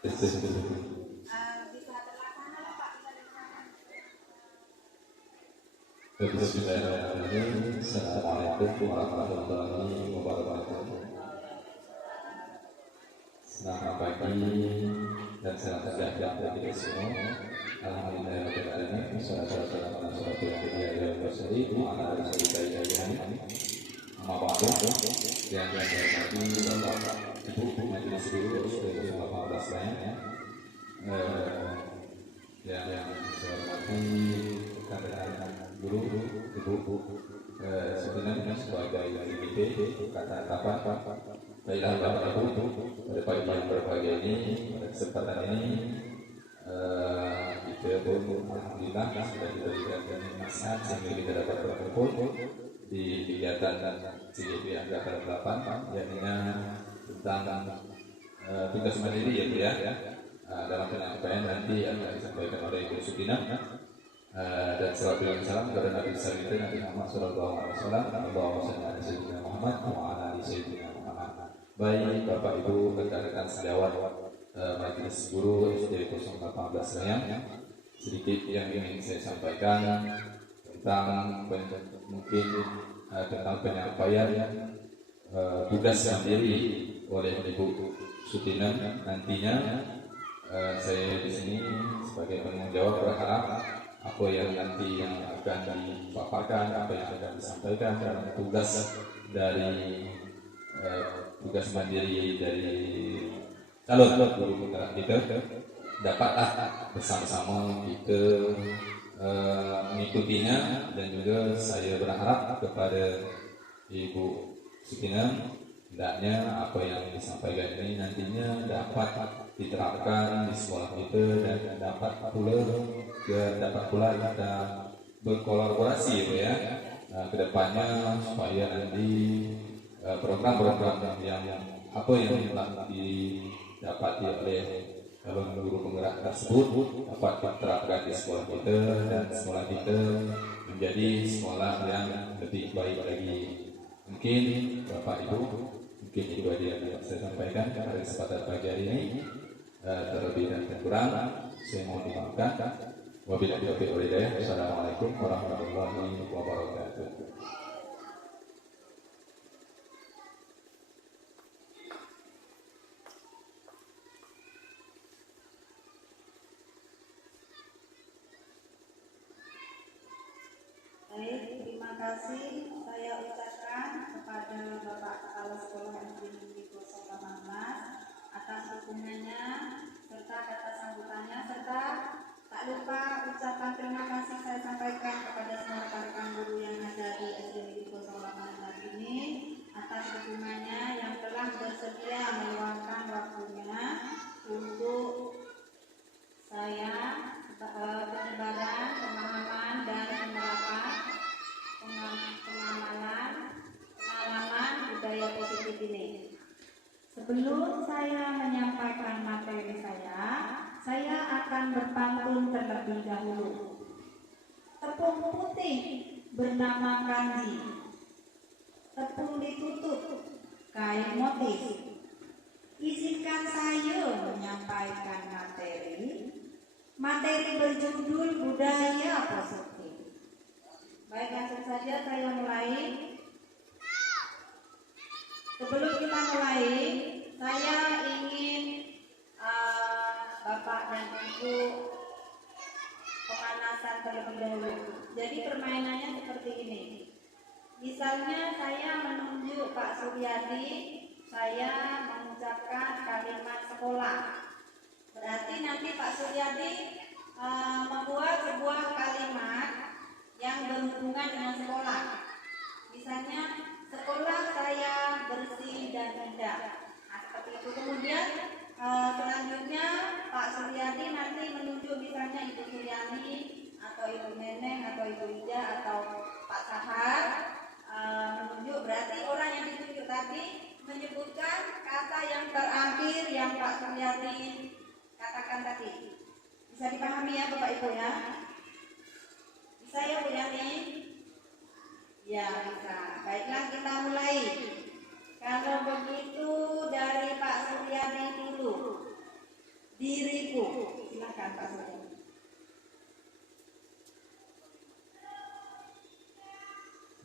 Bismillahirrahmanirrahim. Assalamualaikum warahmatullahi wabarakatuh. Selamat pagi dan salam sejahtera bagi kita semua. Alhamdulillahirabbil alamin. Wassalatu wassalamu ala asyrofil anbiya'i wal mursalin wa ala alihi ajmain. Amma ba'du. Yang saya hormati Bapak Ibu Majelis Guru Sekolah 18 lainnya. Yang saya hormati rekan-rekan guru, ibu, sebenarnya sebagai IPT kata apa? Baiklah Bapak Ibu, pada pagi yang berbahagia ini, pada kesempatan ini, kita pun alhamdulillah sudah diberikan nasihat sehingga kita dapat berkumpul di kegiatan CGP Angkatan 8 yang tentang tugas mandiri ya Bu ya. Dalam penyampaian nanti akan disampaikan oleh Ibu Sukina. Dan salawat dan salam kepada Nabi Sallallahu Nabi Muhammad Sallallahu Alaihi Wasallam. Allahumma shalli ala sayyidina Muhammad wa ala ali sayyidina Muhammad. Baik Bapak Ibu rekan-rekan sejawat Majelis Guru SD 018 Selayang, sedikit yang ingin saya sampaikan tentang mungkin tentang penyampaian tugas mandiri oleh Ibu Sutina nantinya. Saya di sini sebagai penanggung jawab berharap apa yang nanti yang akan dipaparkan, apa yang akan disampaikan dalam tugas dari tugas mandiri dari calon guru penggerak kita dapatlah bersama-sama kita mengikutinya. Dan juga saya berharap kepada Ibu Sukina hendaknya apa yang disampaikan ini nantinya dapat diterapkan di sekolah kita dan dapat pula kita berkolaborasi ya kedepannya supaya nanti program-program yang apa yang telah didapati oleh calon guru penggerak tersebut dapat diterapkan di sekolah kita dan sekolah kita menjadi sekolah yang lebih baik lagi. Mungkin Bapak Ibu, mungkin itu aja yang dapat saya sampaikan pada kesempatan pagi hari ini. Terlebih dan kurang saya mohon dimaafkan. Wabillahi taufiq wal hidayah. Assalamualaikum warahmatullahi wabarakatuh. Baik, terima kasih saya ucapkan kepada Bapak Kepala Sekolah SD Negeri 018 atas dukungannya serta kata sambutannya, serta tak lupa ucapan terima kasih saya sampaikan kepada semua rekan-rekan guru yang ada di SD Negeri 018 ini atas dukungannya yang telah bersedia meluangkan waktunya untuk saya penyebaran pemahaman dan penerapan pengalaman budaya positif ini. Sebelum saya menyampaikan materi saya akan berpantun terlebih dahulu. Tepung putih bernama kanji, tepung ditutup kain motif. Izinkan saya menyampaikan materi berjudul budaya positif. Baik, langsung saja saya mulai. Sebelum kita mulai, saya ingin Bapak dan Ibu pemanasan terlebih dahulu. Jadi permainannya seperti ini. Misalnya saya menunjuk Pak Suryadi, saya mengucapkan kalimat sekolah. Berarti nanti Pak Suryadi membuat sebuah kalimat yang berhubungan dengan sekolah. Misalnya, sekolah saya bersih dan indah. Nah, seperti itu. Kemudian selanjutnya Pak Suryadi nanti menunjuk misalnya Ibu Suryani atau Ibu Neneng atau Ibu Ija atau Pak Sahar menunjuk. Berarti orang yang ditunjuk tadi menyebutkan kata yang terakhir yang Pak Suryadi katakan tadi. Bisa dipahami ya Bapak Ibu ya? Bisa ya Bu Yani? Ya bisa. Baiklah, kita mulai. Kalau begitu dari Pak Suryadi dulu. Diriku. Silakan Pak Surya.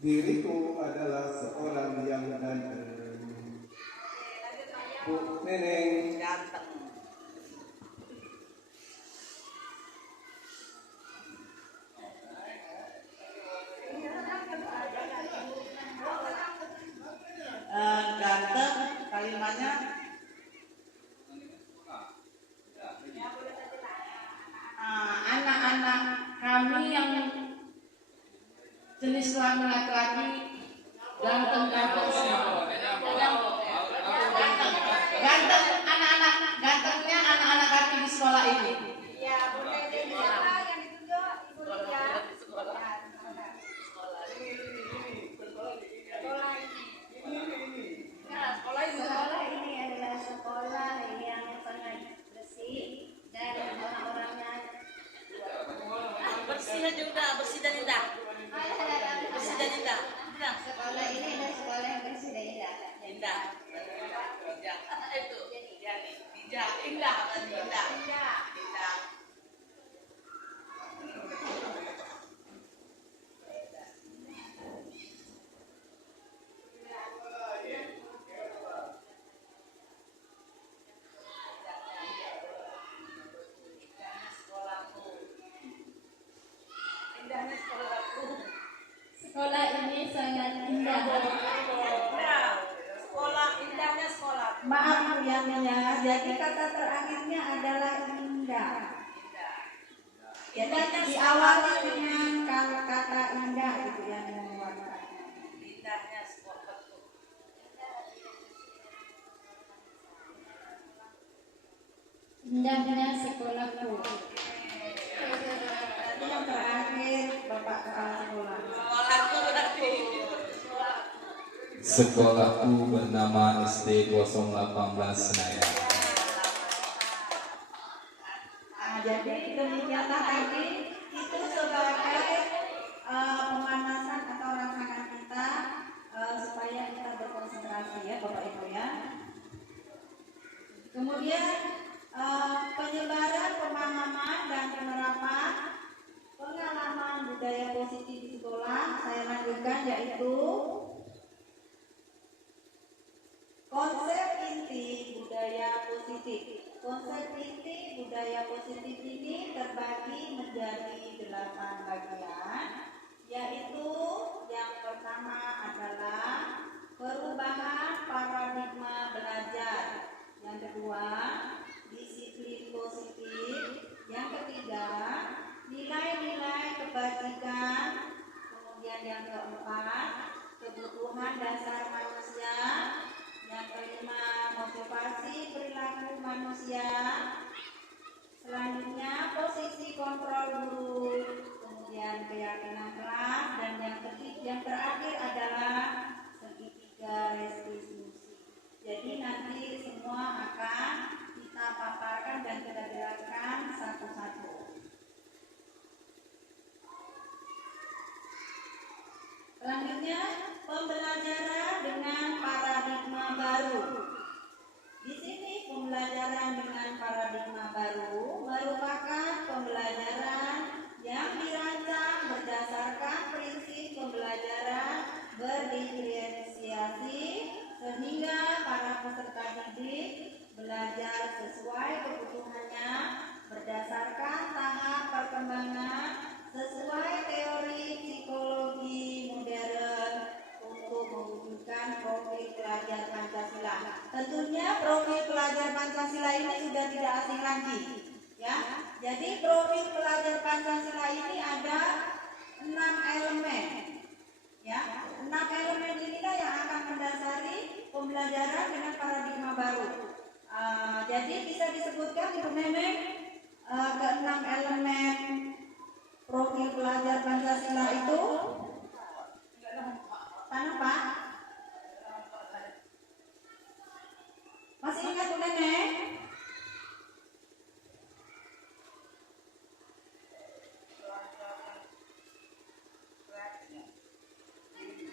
Diriku adalah seorang yang ganteng. Bu Neneng Ganteng. Ganteng kalimatnya anak-anak kami yang jenis kelamin laki-laki ganteng-ganteng semua. Ganteng anak-anak, gantengnya anak-anak kami di sekolah ini. Ya, boleh siapa yang ditunjuk Ibu Lia? Sekolah ini adalah sekolah yang sangat bersih dan orang-orangnya Bersih aja udah, bersih dan indah. Bersih dan indah. sekolah ini adalah sekolah yang bersih dan indah. Indah. Itu. Indah. Indah. Indah. Indahnya sekolahku. Sekolah ini sangat indah. Nah, sekolah indahnya sekolah. Maaf Bu Yaminya, jadi kata terakhirnya adalah indah. Jadi diawali dengan kata indah gitu yang membuat. Indahnya sekolahku. Indahnya sekolahku. Tadi yang terakhir Bapak Kepala Sekolah. Sekolahku berarti. Sekolahku bernama SD 018 Senayan. Jadi demikianlah tadi itu sebagai pemanasan atau rangsangan kita supaya kita berkonsentrasi ya Bapak Ibu ya. Kemudian penyebaran pemahaman dan penerapan pengalaman budaya positif di sekolah saya lanjutkan yaitu konsep inti budaya positif. Konsep inti budaya positif ini terbagi menjadi 8 bagian, yaitu yang pertama adalah perubahan paradigma belajar, yang kedua disiplin positif, yang ketiga nilai-nilai kebajikan, kemudian yang keempat kebutuhan dasar manusia, yang kelima motivasi perilaku manusia, selanjutnya posisi kontrol guru, kemudian keyakinan kelas, dan yang terakhir adalah segitiga restitusi. Jadi nanti semua akan kita paparkan dan kita jelaskan satu-satu. Selanjutnya pembelajaran dengan paradigma baru. Di sini pembelajaran dengan paradigma baru merupakan pembelajaran yang dirancang berdasarkan prinsip pembelajaran berdiferensiasi sehingga para peserta didik belajar sesuai kebutuhannya berdasarkan tahap perkembangan sesuai teori psikologi modern untuk mewujudkan profil pelajar Pancasila. Tentunya profil pelajar Pancasila ini sudah tidak asing lagi, ya. Jadi profil pelajar Pancasila ini ada 6 elemen, ya. 6 elemen inilah yang akan mendasari pembelajaran dengan paradigma baru. Jadi bisa disebutkan Ibu Neneng ke-6 elemen profil pelajar Pancasila itu apa? Masih ingat Bu Neneng?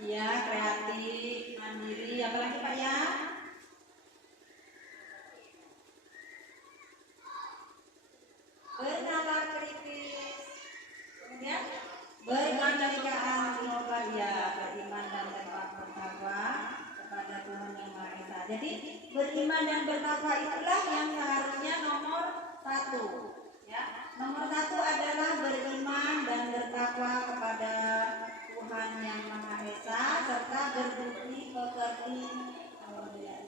Iya, kreatif, mandiri, apa lagi Pak ya? Jadi beriman dan bertakwa itulah yang seharusnya nomor 1. Ya, nomor 1 adalah beriman dan bertakwa kepada Tuhan yang Maha Esa serta berbudi pekerti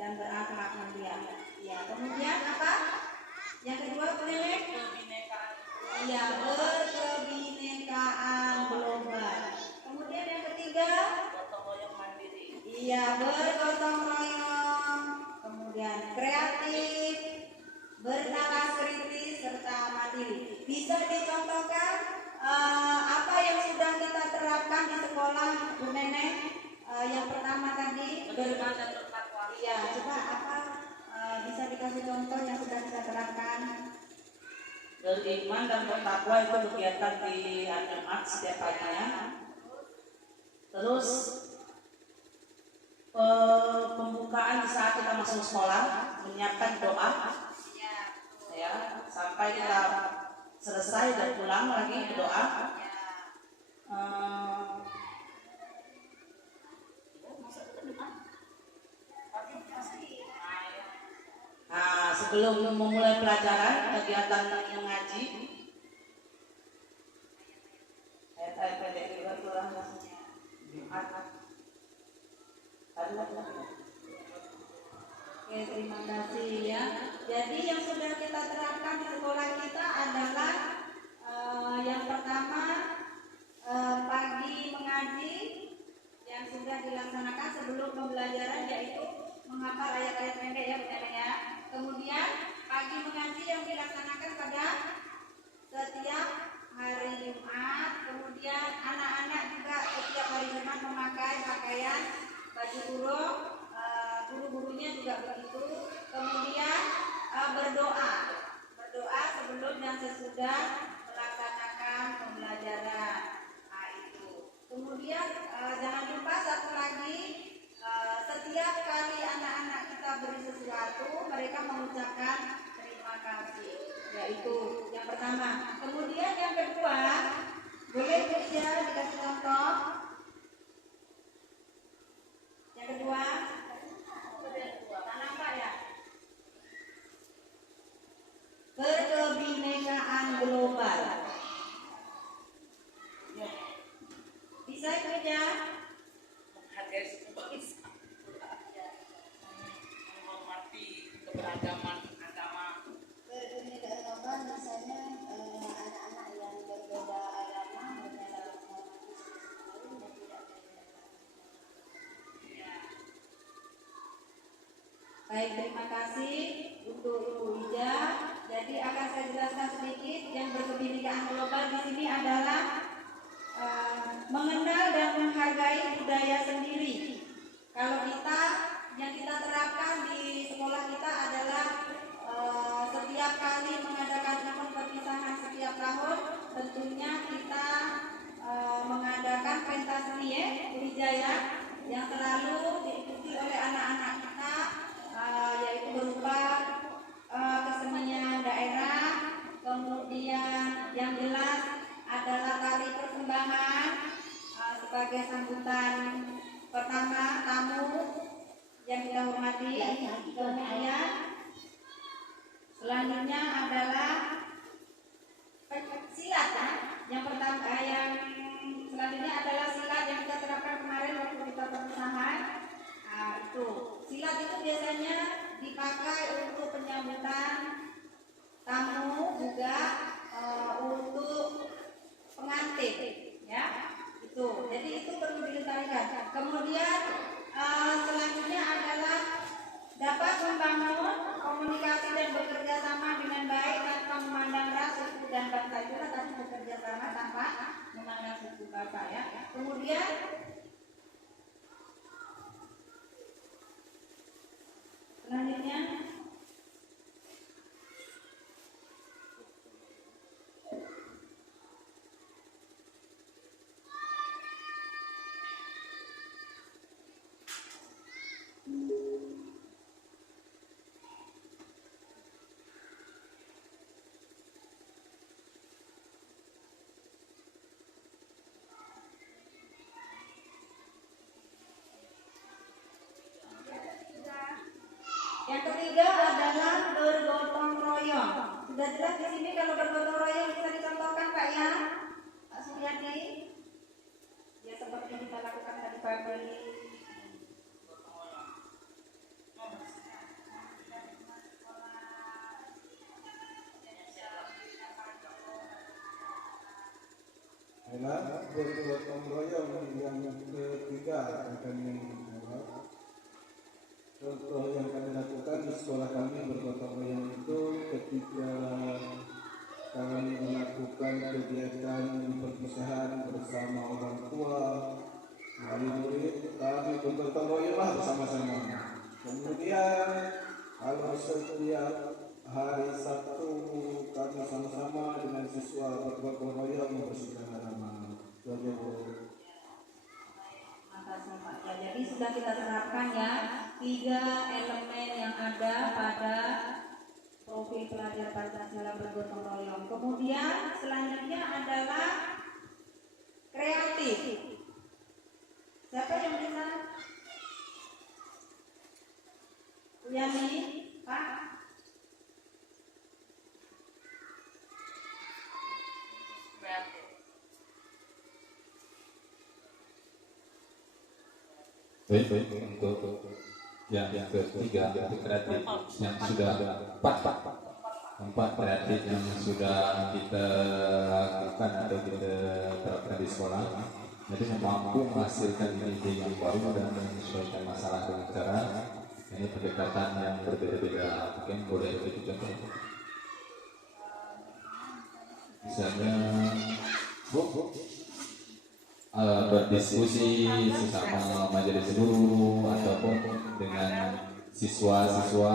dan berakhlak mulia. Ya, kemudian apa? Yang kedua boleh? Iya, berkebinekaan global. Kemudian yang ketiga, iya, bergotong royong. Kemudian kreatif, bernalar kritis serta mandiri. Bisa dicontohkan apa yang sudah kita terapkan di sekolah, Bu Nenek? Yang pertama tadi beriman dan bertakwa. Iya, coba apa bisa dikasih contoh yang sudah kita terapkan? Beriman dan bertakwa itu kegiatan di hari Jumat setiap paginya. Terus pembukaan di saat kita masuk sekolah, menyiapkan doa, ya, sampai kita selesai dan pulang lagi berdoa. Nah, sebelum memulai pelajaran, kegiatan mengaji, ayat-ayat pendek juga pulang Jumat. Oke, terima kasih ya. Jadi yang sudah kita terapkan di sekolah kita adalah yang pertama pagi mengaji yang sudah dilaksanakan sebelum pembelajaran, yaitu menghafal ayat-ayat pendek ya, Bu ya. Kemudian pagi mengaji yang dilaksanakan pada setiap hari Jumat. Kemudian anak-anak juga setiap hari Jumat memakai pakaian baju kurung, guru-gurunya juga begitu. Kemudian berdoa sebelum dan sesudah melaksanakan pembelajaran. Nah, itu. Kemudian jangan lupa satu lagi, setiap kali anak-anak kita beri sesuatu, mereka mengucapkan terima kasih. Yaitu yang pertama. Kemudian yang kedua, boleh kerja dikasih contoh. Yang kedua, apa ya? Berkebinekaan global. Bisa kerja? Menghargai semua menghormati keberagaman agama. Berkebinekaan global misalnya anak-anak yang berbeda agama mereka dalam menghormati satu sama lain dan tidak berbeda. Baik, terima kasih untuk Ibu Ija. Jadi akan saya jelaskan sedikit. Yang berkebinekaan global di sini adalah mengenal dan menghargai budaya sendiri. Kalau kita yang kita terapkan di sekolah kita adalah setiap kali mengadakan event perpisahan setiap tahun, tentunya kita mengadakan pentas seni ya, Bu Ija ya, yang selalu diikuti oleh anak-anak kita, yaitu berupa kesenian daerah. Kemudian yang jelas adalah tari persembahan sebagai sambutan pertama tamu yang kita hormati. Kemudian selanjutnya adalah silat ya. Yang pertama yang selanjutnya adalah silat yang kita terapkan kemarin waktu kita perpisahan. Itu silat itu biasanya dipakai untuk penyambutan tamu, juga untuk pengantin ya, itu. Jadi itu perlu dilestarikan. Kemudian selanjutnya adalah dapat membangun komunikasi dan bekerja sama dengan baik tanpa memandang ras, suku dan bangsa. Itulah tadi bekerja sama tanpa memandang suku bangsa ya. Kemudian selanjutnya Sudah jelas di sini kalau bergotong royong bisa dicontohkan Pak ya, Pak Suryadi. Ya seperti kita lakukan tadi pagi. Adalah bergotong royong yang ketiga akan contoh yang kami lakukan di sekolah kami bergotong royong itu ketika kami melakukan kegiatan perpisahan bersama orang tua, murid-murid, kami bergotong royong bersama-sama. Kemudian kalau setiap hari Sabtu kami sama-sama dengan siswa bergotong royong membersihkan halaman. Makasih Pak. Ya, jadi sudah kita terapkan ya 3 elemen yang ada pada profil pelajar Pancasila bergotong royong. Kemudian selanjutnya adalah kreatif. Siapa yang bisa? Bu Yani, Pak. Baik, untuk yang ketiga itu kreatif yang sudah empat kreatif yang sudah kita lakukan atau kita terapkan di sekolah. Jadi mampu menghasilkan ide yang baru dan menyesuaikan masalah dengan cara ini pendekatan yang berbeda-beda. Mungkin boleh itu contoh. Misalnya, berdiskusi sesama majelis guru ataupun dengan siswa-siswa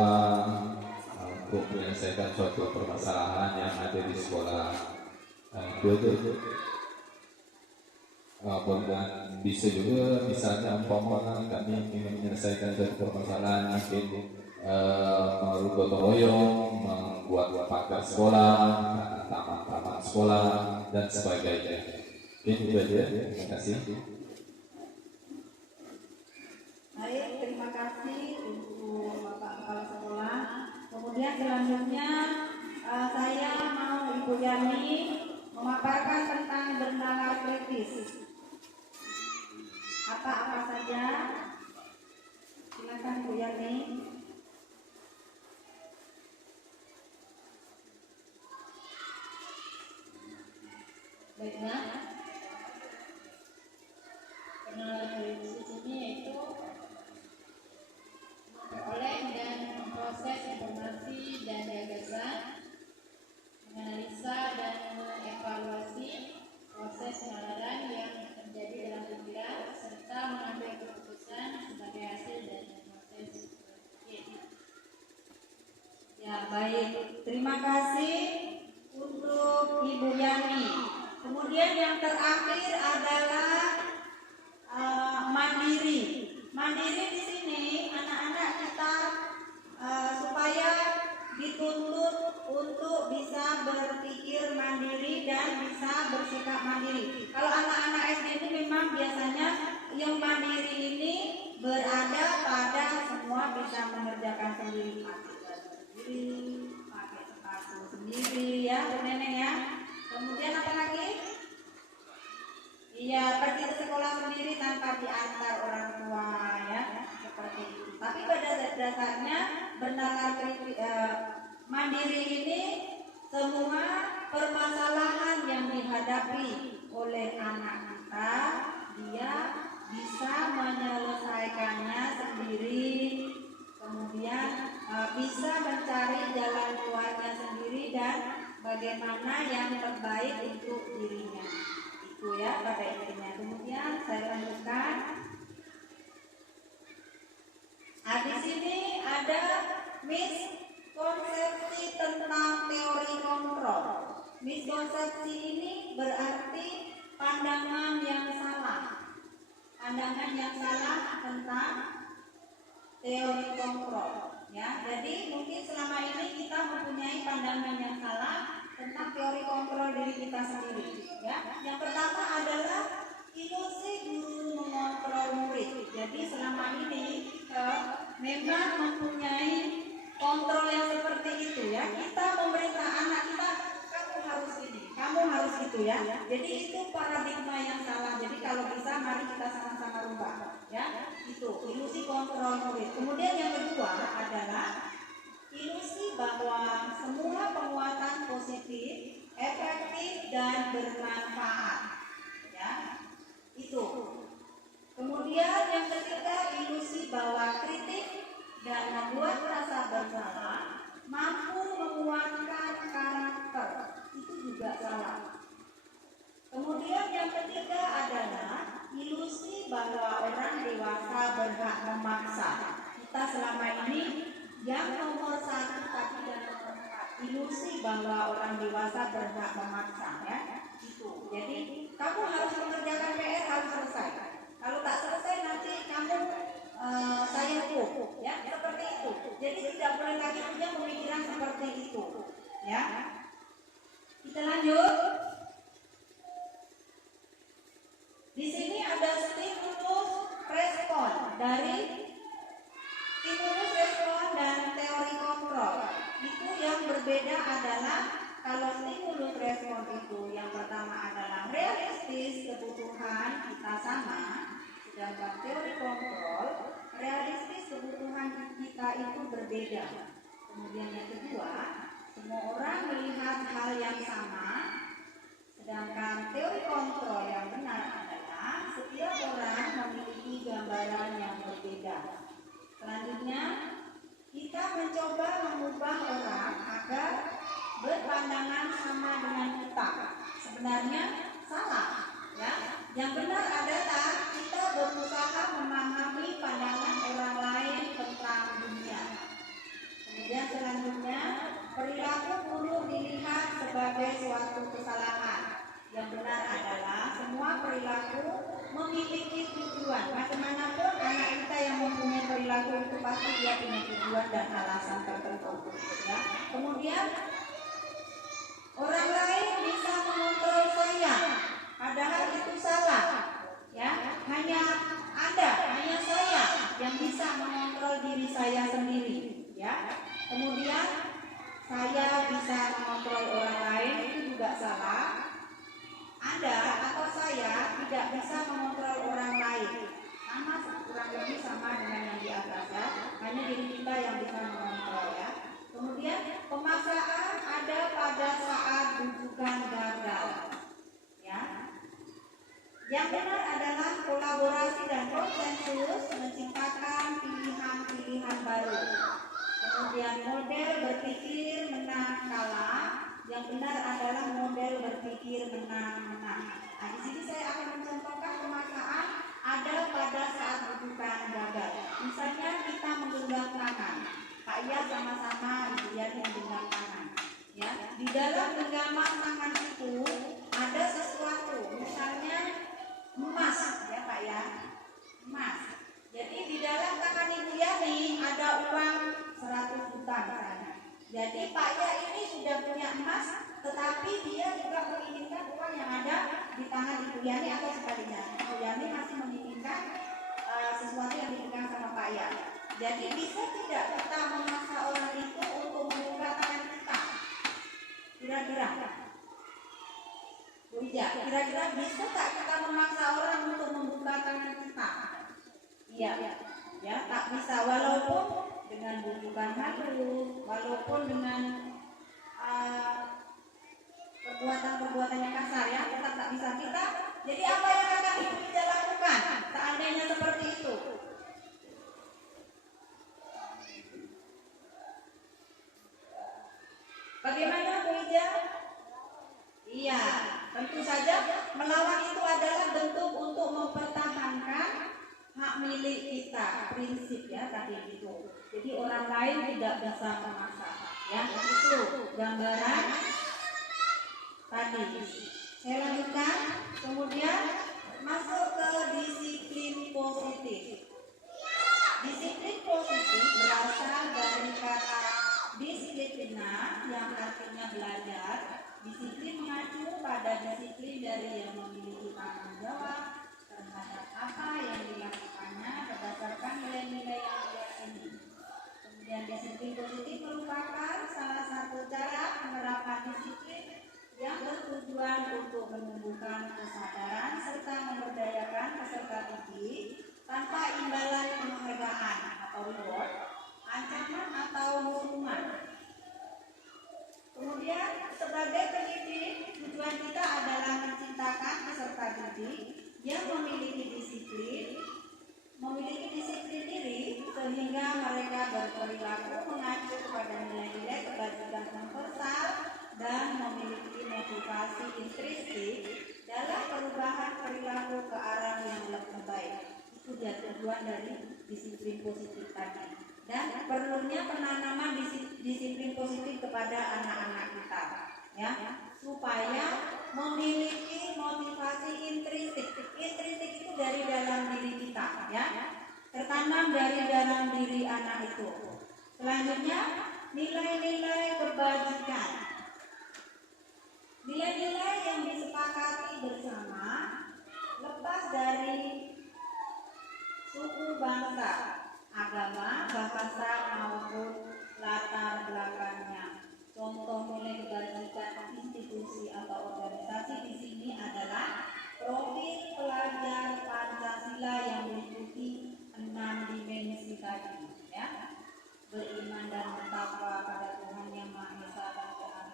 untuk menyelesaikan suatu permasalahan yang ada di sekolah. Dan bisa juga misalnya umpama kami ingin menyelesaikan suatu permasalahan mungkin bergotong royong, membuat pagar sekolah, taman-taman sekolah dan sebagainya. Oke, itu aja. Terima kasih. Baik, terima kasih untuk Bapak Kepala Sekolah. Kemudian selanjutnya saya mau Ibu Yani memaparkan tentang bernalar kritis. Apa saja? Silakan Bu Yani. Baiklah, pengenalan kritis ini yaitu memperoleh dan memproses informasi dan gagasan, menganalisa dan mengevaluasi proses penalaran yang terjadi dalam pikiran serta mengambil keputusan sebagai hasil dari proses berpikir. Ya, baik. Terima kasih untuk Ibu Yani. Kemudian yang terakhir adalah mandiri. Mandiri di sini anak-anak kita supaya dituntut untuk bisa berpikir mandiri dan bisa bersikap mandiri. Kalau anak-anak SD ini memang biasanya yang mandiri ini berada pada semua bisa mengerjakan sendiri, pakai baju sendiri, pakai sepatu sendiri ya, Bu Neneng ya. Kemudian apa lagi? Iya, pergi ke sekolah sendiri tanpa diantar orang tua ya, seperti itu. Tapi pada dasarnya bernalar mandiri ini semua permasalahan yang dihadapi oleh anak kita, dia bisa menyelesaikannya sendiri, kemudian bisa mencari jalan keluarnya sendiri dan bagaimana yang terbaik untuk dirinya. Itu ya pada intinya. Kemudian saya lanjutkan. Di sini ada miskonsepsi tentang teori kontrol. Miskonsepsi ini berarti pandangan yang salah. Pandangan yang salah tentang teori kontrol. Ya, jadi mungkin selama ini kita mempunyai pandangan yang salah tentang teori kontrol diri kita sendiri. Ya, yang pertama adalah ilusi guru mengontrol murid. Jadi selama ini kita memang mempunyai kontrol yang seperti itu ya. Kita memerintah anak kita, kamu harus ini, kamu harus itu ya. Jadi itu paradigma yang salah. Jadi kalau bisa mari kita sama-sama rubah ya. Itu ilusi kontrol murid. Kemudian yang kedua adalah ilusi bahwa semua penguatan positif, efektif dan bermanfaat ya. Itu. Kemudian yang ketiga ilusi bahwa kritik dan membuat rasa bersalah mampu menguatkan karakter. Itu juga salah. Kemudian yang ketiga adalah ilusi bahwa orang dewasa berhak memaksa. Kita selama ini yang nomor 1 tadi dan nomor 4, ilusi bahwa orang dewasa berhak memaksa ya. Itu. Jadi kamu harus mengerjakan PR, harus selesai. Kalau tak selesai nanti kamu saya hukum ya, seperti itu. Jadi tidak boleh lagi punya pemikiran seperti itu ya. Kita lanjut. Di sini ada stimulus respon dari stimulus respon dan teori kontrol. Itu yang berbeda adalah kalau stimulus respon itu yang pertama adalah realistis, kebutuhan kita sama, sedangkan teori kontrol realistis, kebutuhan kita itu berbeda. Kemudian yang kedua, semua orang melihat hal yang sama, sedangkan teori kontrol yang benar adalah setiap orang memiliki gambaran yang berbeda. Selanjutnya, kita mencoba mengubah orang agar berpandangan sama dengan kita. Sebenarnya salah, ya. Yang benar adalah kita berusaha memahami pandangan orang lain tentang dunia. Kemudian selanjutnya, perilaku buruk dilihat sebagai suatu kesalahan. Yang benar adalah semua perilaku memiliki tujuan. Bagaimanapun anak kita yang mempunyai perilaku itu pasti dia punya tujuan dan alasan tertentu. Ya. Kemudian orang lain bisa mengontrol saya, padahal itu salah. Ya, hanya saya yang bisa mengontrol diri saya sendiri. Ya. Kemudian saya bisa mengontrol orang lain, itu juga salah. Anda atau saya tidak bisa mengontrol orang lain. Sama kurang lebih sama dengan yang di atas ya. Hanya diri kita yang bisa mengontrol ya. Kemudian pemaksaan ada pada saat rujukan gagal. Ya. Yang benar adalah kolaborasi dan konsensus menciptakan pilihan-pilihan baru. Kemudian model berpikir menang kalah. Yang benar adalah model berpikir menang-menang. Nah, di sini saya akan mencontohkan pemaksaan ada pada saat rujukan gagal. Misalnya kita menggenggam tangan. Pak Iya sama-sama Ibu Yati menggenggam tangan. Ya, di dalam genggaman tangan itu ada sesuatu, misalnya emas, ya Pak ya, emas. Jadi di dalam tangan Ibu Yani ada uang 100 juta misalnya. Jadi Pak Ya ini sudah punya emas, tetapi dia juga menginginkan uang yang ada di tangan Ibu Yani atau sebaliknya. Ibu Yani masih menginginkan sesuatu yang dipegang sama Pak Ya. Jadi bisa tidak kita memaksa orang itu untuk membuka tangan kita? Kira-kira, Bu Ija, kira-kira bisa tak kita memaksa orang untuk membuka tangan kita? Iya, ya tak bisa, walaupun dengan bujukan halus, walaupun dengan perbuatan-perbuatan yang kasar ya, tetap tak bisa kita. Jadi apa yang akan Ibu Ija lakukan seandainya seperti itu? Bagaimana Bu Ija? Iya, tentu saja melawan itu adalah bentuk untuk mempertahankan hak milik kita, prinsip ya tadi itu. Jadi orang lain tidak bisa memaksa. Ya, itu gambaran tadi. Saya lanjutkan, kemudian masuk ke disiplin positif. Disiplin positif berasal dari kata disiplina yang artinya belajar. Disiplin mengacu pada disiplin dari yang memiliki tanggung jawab terhadap apa yang dilakukannya berdasarkan nilai-nilai yang diyakini. Kemudian disiplin positif sehingga mereka berperilaku mengacu kepada nilai-nilai kebajikan universal dan memiliki motivasi intrinsik dalam perubahan perilaku ke arah yang lebih baik. Itu dia tujuan dari disiplin positif tadi. Dan perlunya penanaman disiplin positif kepada anak-anak kita, ya, supaya memiliki motivasi intrinsik. Intrinsik itu dari dalam diri kita, ya, tertanam dari dalam diri anak itu. Selanjutnya, nilai-nilai kebajikan. Nilai-nilai yang disepakati bersama lepas dari suku, bangsa, agama, bahasa maupun latar belakangnya. Contoh nilai kebajikan institusi atau organisasi di sini adalah profil pelajar Pancasila yang meliputi 6 dimensi tadi, ya. Beriman dan bertakwa pada Tuhan Yang Maha Esa dan Tuhan,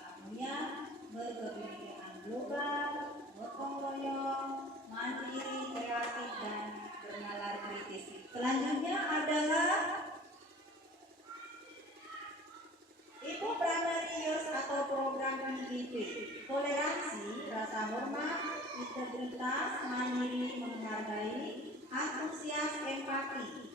berkebinekaan global, gotong royong, mandiri, kreatif, dan bernalar kritis. Selanjutnya adalah Ibu Primarius atau program IIP, toleransi, rasa hormat, integritas, mandiri, menghargai, antusias, empati,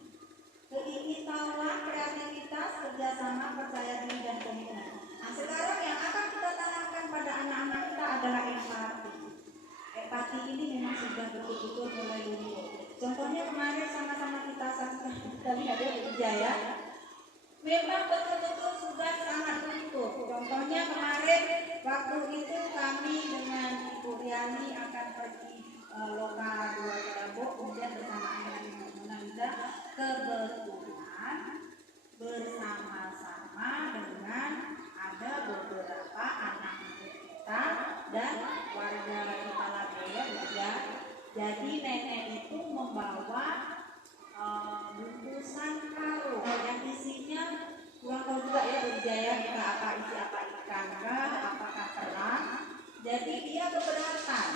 keingintahuan, kreativitas, kerjasama, percaya diri, dan komitmen. Nah, sekarang yang akan kita tanamkan pada anak-anak kita adalah empati. Empati ini memang sudah betul-betul mulai luntur. Contohnya kemarin sama-sama kita saksikan, kita lihat ya bekerja, ya. Memang betul-betul sudah sangat luntur. Contohnya kemarin waktu itu kami dengan Ibu Riani akan pergi lokal 2 Lombok, kemudian bersama dengan Ibu Munanda, kebetulan bersama-sama dengan ada beberapa anak kita dan warga kita Laboya, ya. Jadi nenek itu membawa bungkusan karung yang isinya kurang tahu juga ya berjaya kita apa isi, apa ikan kah, apakah kerang. Jadi dia keberatan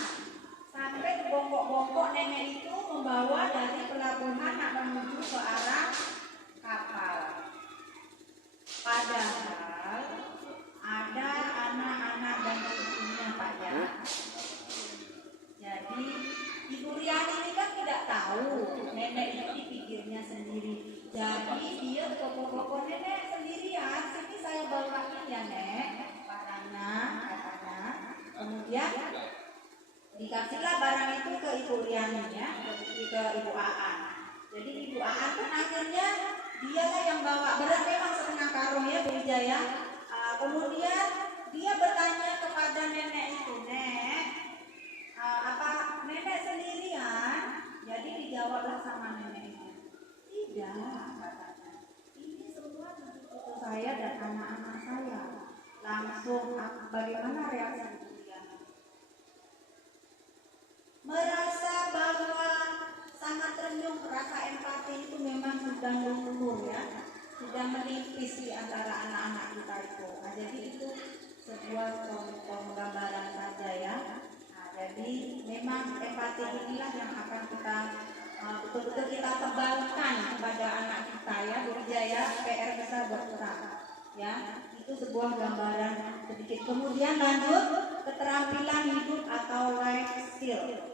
sampai bongkok-bongkok nenek itu membawa dari pelabuhan nak menuju ke arah kapal. Padahal ada anak-anak dan ibunya, Pak, ya. Jadi Ibu Riani ini kan tidak tahu nenek itu dipikirnya sendiri. Jadi dia pokok-pokok nenek sendirian. Sini saya bawain ya nek barangnya, katanya. Kemudian dikasihlah barang itu ke Ibu Riani, ya, ke Ibu Aan. Jadi Ibu Aan kan akhirnya dialah yang bawa berat, memang setengah karung ya Bu Jaya. Kemudian dia bertanya kepada nenek itu, nek, apa nenek sendirian? Jadi dijawablah sama nenek itu, tidak, katanya, ini semua cucu saya dan anak-anak saya. Langsung bagaimana reaksi Ibu Riani? Merasa bahwa sangat terenyuh, rasa empati itu memang sudah luntur, ya, sudah menipis di antara anak-anak kita itu. Nah, jadi itu sebuah contoh gambaran saja, ya. Nah, jadi memang empati inilah yang akan kita betul-betul kita tebalkan kepada anak kita, ya, berjaya PR besar berkurang, ya. Itu sebuah gambaran sedikit. Kemudian lanjut keterampilan hidup atau life skill.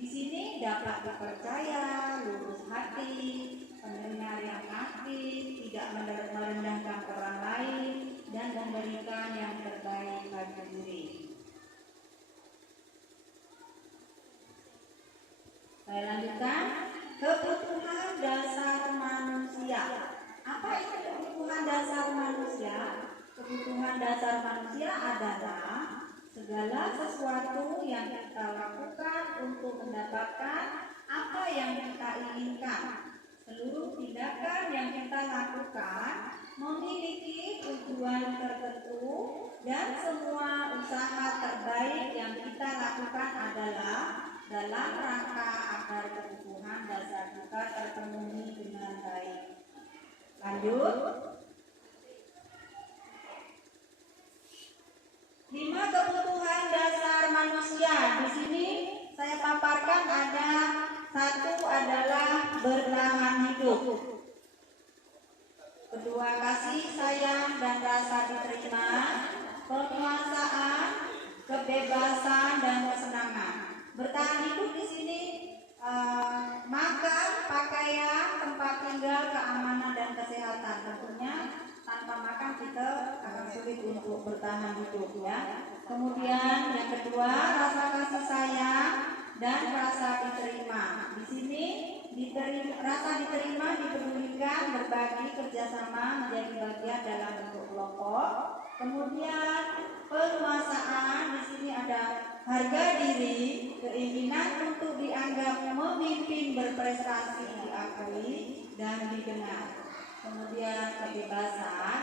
Di sini dapat dipercaya, lurus hati, pendengar yang aktif, tidak merendahkan orang lain, dan memberikan yang terbaik bagi diri. Saya lanjutkan, kebutuhan dasar manusia. Apa itu kebutuhan dasar manusia? Kebutuhan dasar manusia adalah segala sesuatu yang kita lakukan untuk mendapatkan apa yang kita inginkan. Seluruh tindakan yang kita lakukan memiliki tujuan tertentu, dan semua usaha terbaik yang kita lakukan adalah dalam rangka agar kebutuhan dasar kita terpenuhi dengan baik. Lanjut. 5 kebutuhan dasar manusia. Di sini saya paparkan ada 1 adalah bertahan hidup. kedua kasih sayang dan rasa diterima, penguasaan, kebebasan dan kesenangan. Bertahan hidup di sini, makan, pakaian, tempat tinggal, keamanan dan kesehatan. Tentunya tanpa makan kita akan sulit untuk bertahan hidup ya. Kemudian yang kedua rasa kasih sayang dan rasa diterima. Di sini rasa diterima dipedulikan, berbagi, kerjasama, menjadi bagian dalam bentuk kelompok. Kemudian penguasaan, di sini ada harga diri, keinginan untuk dianggap memimpin, berprestasi, diakui dan dikenal. Kemudian kebebasan,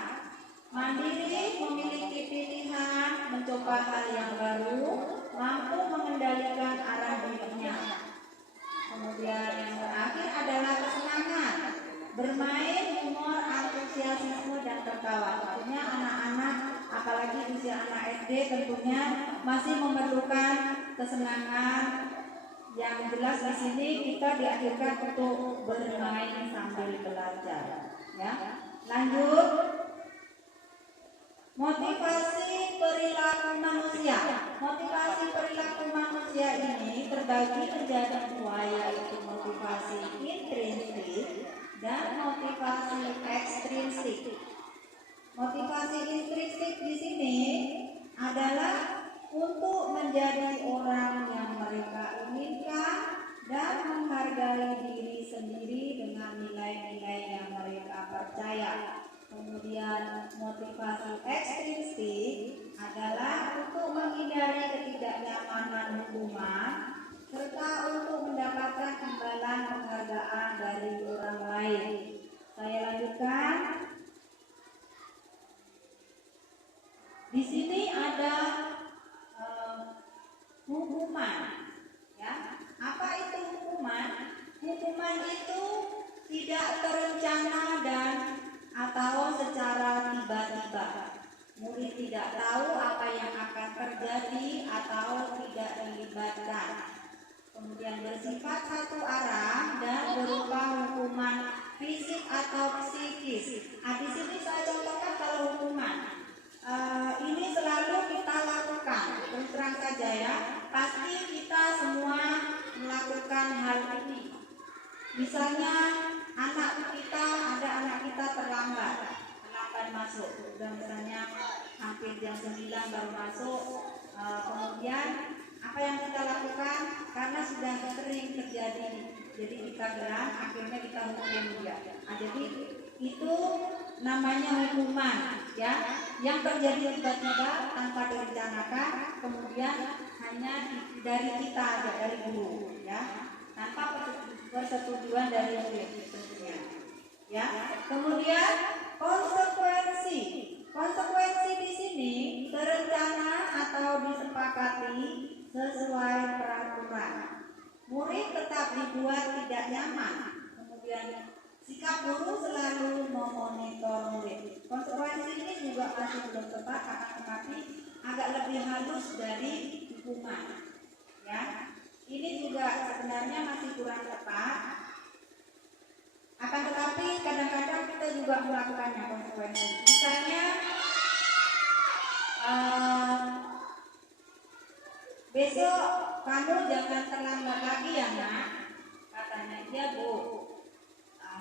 mandiri, memiliki pilihan, mencoba hal yang baru, mampu mengendalikan arah hidupnya. Kemudian yang terakhir adalah kesenangan, bermain, humor, antusiasme dan tertawa. Tentunya anak-anak, apalagi usia anak SD, tentunya masih memerlukan kesenangan. Yang jelas di sini kita diajarkan untuk bermain sambil belajar. Ya, lanjut. Motivasi perilaku manusia. Motivasi perilaku manusia ini terbagi menjadi dua, yaitu motivasi intrinsik dan motivasi ekstrinsik. Motivasi intrinsik di sini adalah untuk menjadi orang yang mereka inginkan dan menghargai diri sendiri dengan nilai-nilai yang mereka percaya. Kemudian motivasi ekstrinsik adalah untuk menghindari ketidaknyamanan hubungan serta untuk mendapatkan imbalan penghargaan dari orang lain. Saya lanjutkan. Di sini ada hukuman. Ya, apa itu hukuman? Hukuman itu tidak terencana dan atau secara tiba-tiba. Murid tidak tahu apa yang akan terjadi atau tidak dilibatkan. Kemudian bersifat satu arah dan berupa hukuman fisik atau psikis. Di sini saya contohkan kalau hukuman. Ini selalu kita lakukan. Terus terang saja ya, pasti kita semua melakukan hal ini. Misalnya ada anak kita terlambat masuk, udah misalnya hampir jam 9 baru masuk, kemudian apa yang kita lakukan karena sudah sering terjadi, jadi kita geram, akhirnya kita hukum dia. Jadi itu namanya hukuman ya, yang terjadi tiba-tiba tanpa direncanakan, kemudian hanya dari kita aja, dari guru ya, tanpa persetujuan dari murid tentunya ya. Kemudian konsekuensi di sini terencana atau disepakati sesuai peraturan. Murid tetap dibuat tidak nyaman. Kemudian sikap guru selalu memonitor murid. Konsekuensi ini juga masih belum tepat, akan tetapi agak lebih halus dari hukuman. Ya, ini juga sebenarnya masih kurang tepat. Akan tetapi kadang-kadang kita juga melakukannya konsekuensi. Misalnya besok kamu jangan terlambat lagi ya nak, katanya. Iya bu.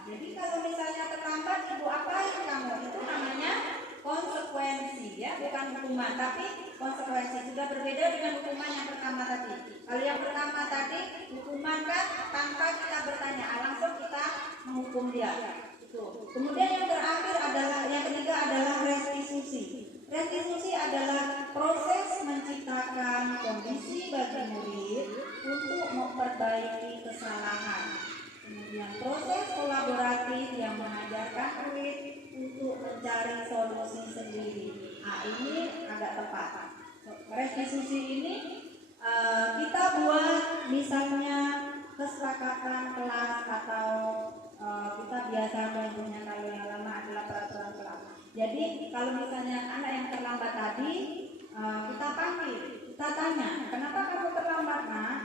Jadi kalau misalnya terlambat, ibu apain kamu? Itu namanya konsekuensi ya, bukan hukuman, tapi konsekuensi. Sudah berbeda dengan hukuman yang pertama tadi. Kalau yang pertama tadi hukuman kan tanpa kita bertanya, langsung kita menghukum dia. Itu. Kemudian yang ketiga adalah restitusi. Restitusi adalah proses menciptakan kondisi bagi murid untuk memperbaiki kesalahan. Kemudian proses kolaboratif yang mengajarkan murid untuk mencari solusi sendiri. Ini agak tepat. Restitusi ini kita buat misalnya kesepakatan kelas atau kita biasa punya, kalau yang lama adalah peraturan kelas. Jadi kalau misalnya anak yang terlambat tadi kita panggil, kita tanya, kenapa kamu terlambat nak?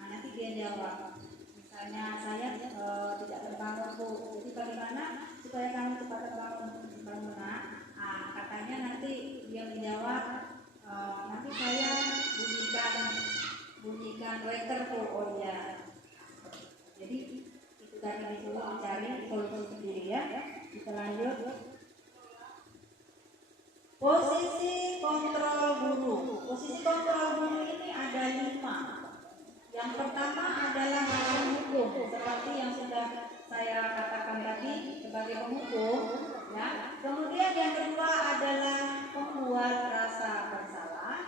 Nanti dia jawab, misalnya saya tidak terbangun bu. Jadi bagaimana supaya kamu cepat terbangun? dia menjawab, nanti saya bunyikan waiter tuh. Oh iya. Jadi itu tadi disuruh mencari solusi sendiri ya. Kita lanjut. Posisi kontrol guru. Posisi kontrol guru ini ada 5. Yang pertama adalah penghukum, seperti yang sudah saya katakan tadi sebagai penghukum, ya. Kemudian yang kedua adalah pembuat rasa bersalah.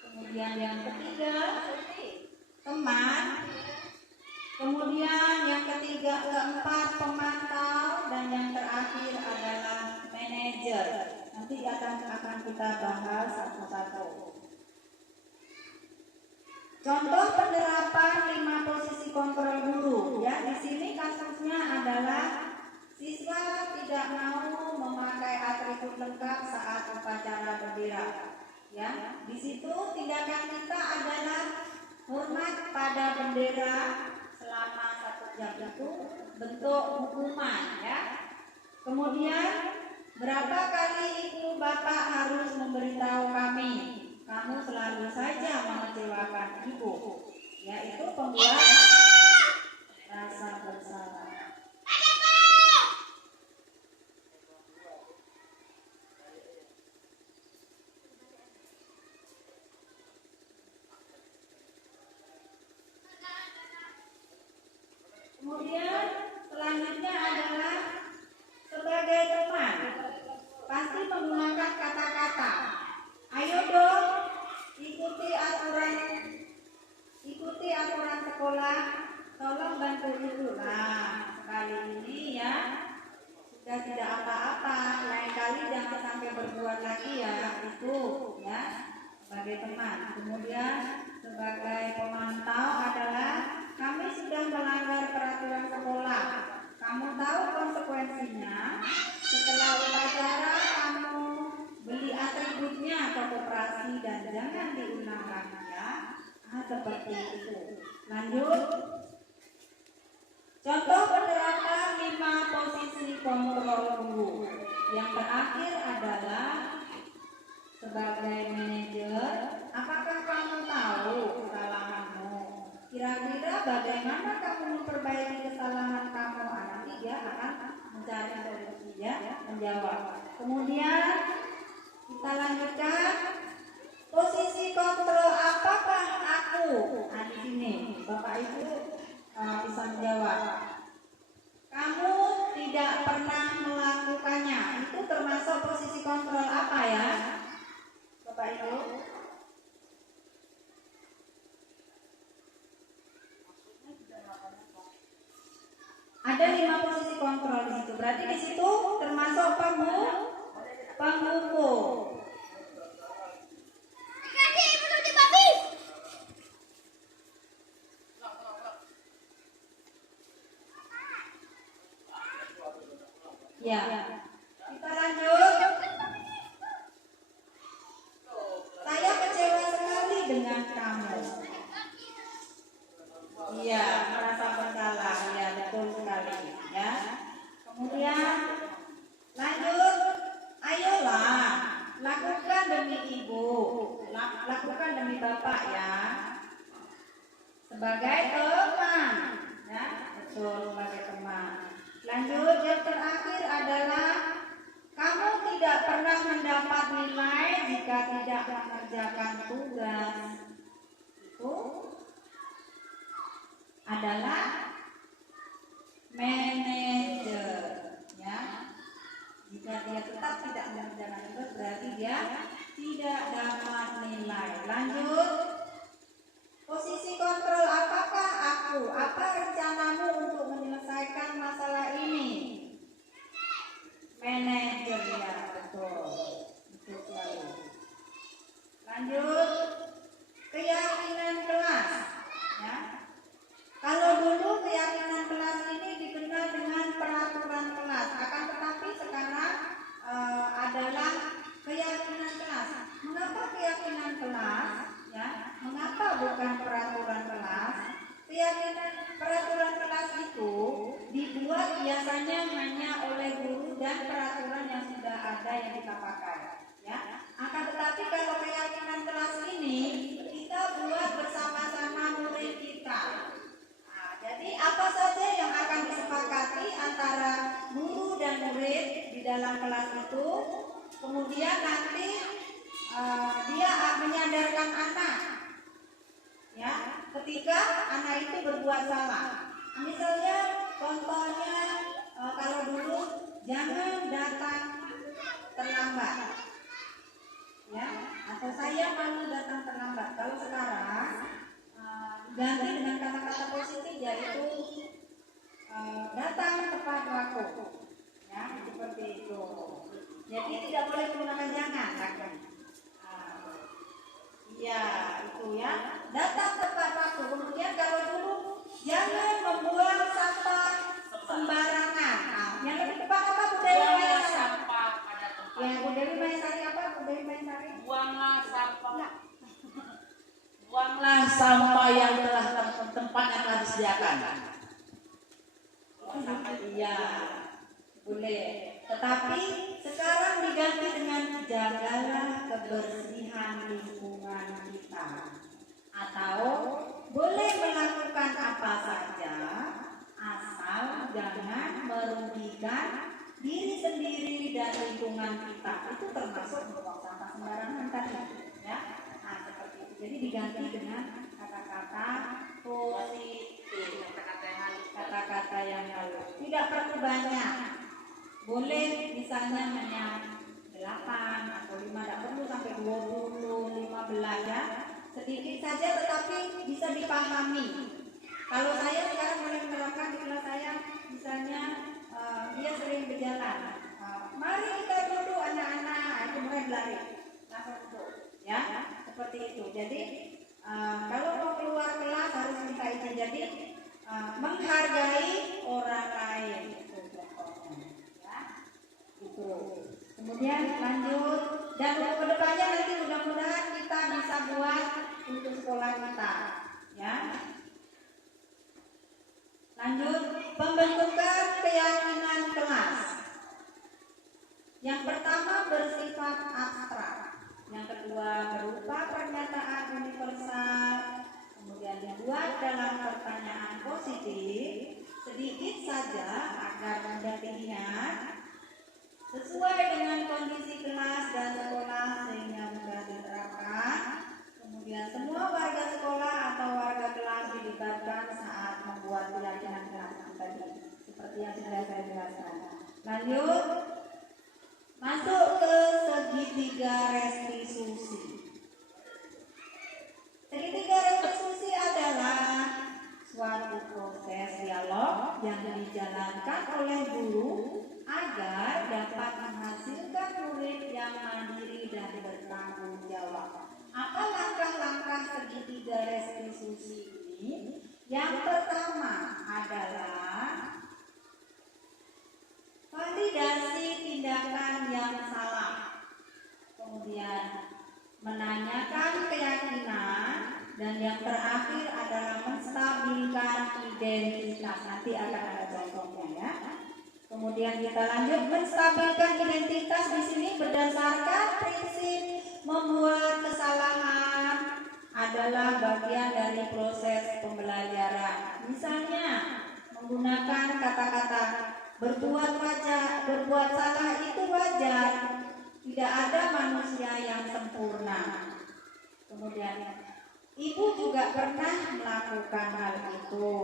Kemudian yang ketiga teman. Kemudian yang keempat pemantau, dan yang terakhir adalah manajer. Nanti akan kita bahas satu-satu. Contoh penerapan 5 posisi kontrol guru. Ya, di sini kasusnya adalah siswa tidak mau memakai atribut lengkap saat upacara bendera. Ya, di situ tindakan kita adalah hormat pada bendera selama 1 jam itu bentuk hukuman, ya. Kemudian berapa kali ibu bapak harus memberitahu kami, kamu selalu saja mengecewakan ibu, yaitu pembuat rasa bersalah. Kemudian selanjutnya adalah sebagai teman, pasti menggunakan kata-kata, ayo dong ikuti aturan sekolah, tolong bantu ibu. Nah, sekali ini ya sudah tidak apa-apa, lain kali jangan sampai berbuat lagi ya, itu ya sebagai teman. Kemudian sebagai pemantau adalah kami sudah melanggar peraturan sekolah. Kamu tahu konsekuensinya. Setelah upacara kamu beli atributnya ke koperasi dan jangan diulang lagi ya. Seperti itu. Lanjut. Contoh penerapan 5 posisi kontrol guru. Yang terakhir adalah sebagai manajer. Apakah kamu tahu kesalahanmu? Kira-kira bagaimana kamu memperbaiki kesalahan kamu? Nanti dia akan mencari solusi, ya, menjawab. Kemudian kita lanjutkan. Posisi kontrol apakah aku? Nah, di sini Bapak Ibu bisa menjawab. Kamu tidak pernah melakukannya. Itu termasuk posisi kontrol apa ya, Bapak Ibu? Ada 5 posisi kontrol di situ. Berarti di situ termasuk penghukum. Ya, kita lanjut. Saya kecewa sekali dengan kamu. Iya, merasa bersalah. Ya, betul sekali. Ya. Kemudian lanjut. Ayolah, lakukan demi ibu, lakukan demi bapak ya. Sebagai teman, ya, betul, sebagai teman. Lanjut, yang terakhir adalah kamu tidak pernah mendapat nilai jika tidak mengerjakan tugas. Itu adalah manajer, ya. Jika dia tetap tidak mengerjakan tugas, berarti dia tidak dapat nilai. Lanjut. Posisi kontrol apakah aku? Apa rencanamu untuk menyelesaikan masalah ini? Manajer, ya, betul. Betul sekali. Lanjut. Keyakinan kelas, ya. Kalau dulu keyakinan kelas ini dikenal dengan peraturan kelas, akan tetapi sekarang adalah keyakinan kelas. Mengapa keyakinan kelas? Ya, mengapa bukan peraturan kelas? Keyakinan peraturan kelas itu dibuat biasanya hanya oleh guru dan peraturan yang sudah ada yang kita pakai. Ya, akan dalam kelas itu, kemudian nanti dia menyadarkan anak, ya, ketika anak itu berbuat salah. Misalnya contohnya kalau dulu jangan datang terlambat, ya, atau saya malu datang terlambat. Kalau sekarang ganti dengan kata-kata positif, yaitu datang tepat waktu, ya, seperti itu. Jadi tidak boleh menggunakan jangan, kan? Iya, itu ya, datang tepat waktu. Kemudian kalau dulu jangan membuang sampah sembarangan. Yang lebih tepat apa, Bu Dewi Mayasari? Sampah pada tempat. Ya, Bu Dewi Mayasari apa? Bu Dewi Mayasari? Buanglah sampah. Buanglah sampah yang telah tempat yang telah disediakan. Iya, boleh. Tetapi sekarang diganti dengan jagalah kebersihan lingkungan kita. Atau boleh melakukan apa saja asal jangan merugikan diri sendiri dan lingkungan kita. Itu termasuk membuang sampah sembarangan tadi, ya. Nah, seperti itu. Jadi diganti dengan kata-kata positif, kata-kata yang halus. Tidak perlu banyak. Boleh misalnya hanya 8 atau 5, tidak perlu sampai 20, 15, ya. Sedikit saja tetapi bisa dipahami. Kalau saya sekarang mulai menerapkan di kelas saya, misalnya dia sering berjalan, mari kita duduk anak-anak, itu mulai berlari, langsung duduk, ya, seperti itu. Jadi kalau mau keluar kelas harus minta izin. Jadi menghargai orang lain, itu pokoknya, ya. Itu. Kemudian lanjut, dan untuk kedepannya nanti mudah-mudahan kita bisa buat untuk sekolah kita, ya. Lanjut, pembentukan keyakinan kelas. Yang pertama bersifat abstrak, yang kedua berupa pernyataan universal, kemudian dibuat dalam pertanyaan positif, sedikit saja agar mudah diingat, sesuai dengan kondisi kelas dan sekolah sehingga mudah diterapkan. Kemudian semua warga sekolah atau warga kelas dilibatkan saat membuat keyakinan kelas tadi, seperti yang sudah saya jelaskan. Lanjut, masuk ke segitiga restitusi. Segitiga restitusi adalah suatu proses dialog yang dijalankan oleh guru agar dapat menghasilkan murid yang mandiri dan bertanggung jawab. Apa langkah-langkah segitiga restitusi ini? Yang pertama adalah validasi tindakan yang salah. Kemudian menanyakan keyakinan, dan yang terakhir adalah menstabilkan identitas. Nanti akan ada contohnya, ya. Kemudian kita lanjut, menstabilkan identitas di sini berdasarkan prinsip membuat kesalahan adalah bagian dari proses pembelajaran. Misalnya menggunakan kata-kata berbuat salah itu wajar. Tidak ada manusia yang sempurna. Kemudian ibu juga pernah melakukan hal itu.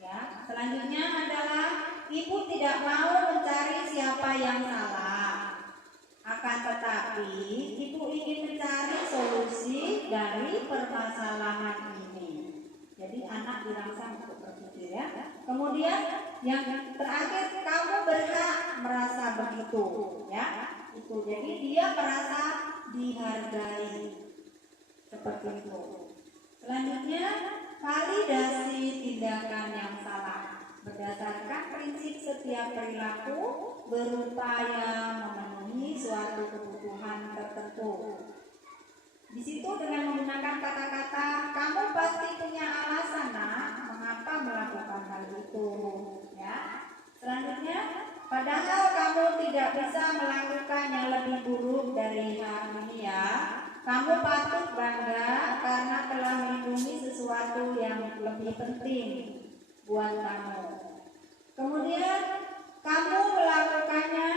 Ya, selanjutnya adalah ibu tidak mau mencari siapa yang salah. Akan tetapi ibu ingin mencari solusi dari permasalahan ini. Jadi anak dirangsang untuk berpikir, ya. Kemudian yang terakhir, kamu berhak merasa begitu, ya. Itu. Jadi dia merasa dihargai, seperti itu. Selanjutnya, validasi tindakan yang salah berdasarkan prinsip setiap perilaku berupaya memenuhi suatu kebutuhan tertentu. Di situ dengan menggunakan kata-kata, kamu pasti punya alasan, nak, mengapa melakukan hal itu, ya. Selanjutnya, padahal kamu tidak bisa melakukan yang lebih buruk dari hal ini, ya. Kamu patut bangga karena telah melindungi sesuatu yang lebih penting buat kamu. Kemudian kamu melakukannya